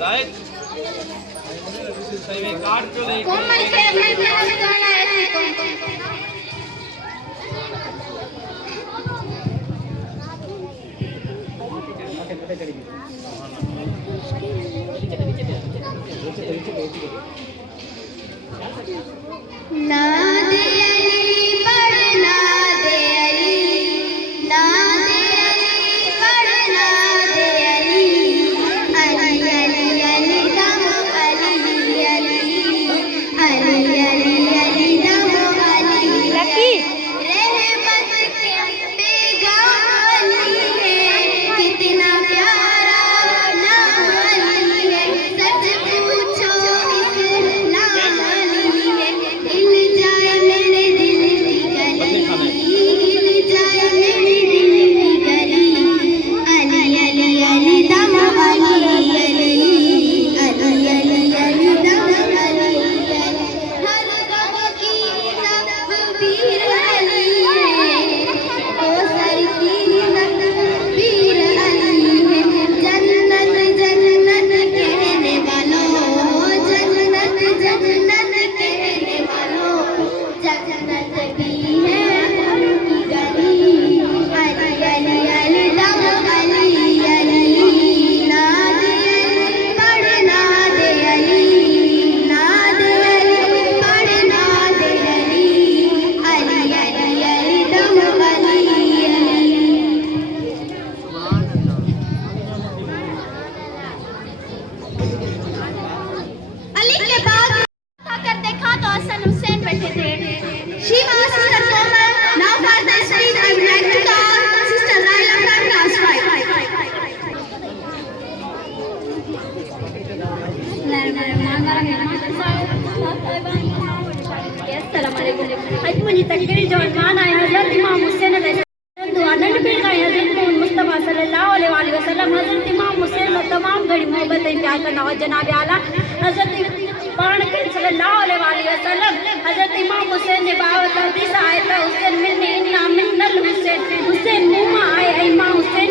Right सही में card क्यों नहीं कोमल के अपने प्यार गाना ऐसी कौन ना दे अली पढ़ना दे अली ना दे अली पढ़ना दे अली अली अली अली दम अली अली अली अली अली दम अली लकी रहमत के पैगाम अली है कितना प्यारा नाम अली है सच पूछो इस्लाम अली है हिल जाए मेरे दिल की गली हिल जाए मेरे दिल की गली अली अली अली दम अली अली अली अली अली दम अली हर गम की तकबीर अली है ओ सर की तकबीर अली है जन्नत जन्नत कहने वालों जन्नत जन्नत कहने वालों जन्नत की है उनकी गली अली अली अली दम अली अली ना दे अली पढ़ना दे अली ना दे अली पढ़ना दे अली अली अली अली दम अली अली के बाद आकर देखा तो हसन हुसैन बैठे थे She was sister Komal. Now for the speech I would like to call Sister Laila from class 5. आज मुझे तकरीर जो मान आए हजरत इमाम हुसैन दुआनंद पीर का हजरत मुस्तफा सल्लल्लाहु अलैहि वसल्लम हजरत इमाम हुसैन में तमाम घड़ी मोहब्बत प्यार करना और जनाब आला हजरत पाण के सल्लल्लाहु अलैहि वसल्लम हजरत इमाम हुसैन ने बावत हदीस आए तो हुसैन मिलने इन्ना मिन्नल हुसैन हुसैन मुमा आए इमाम हुसैन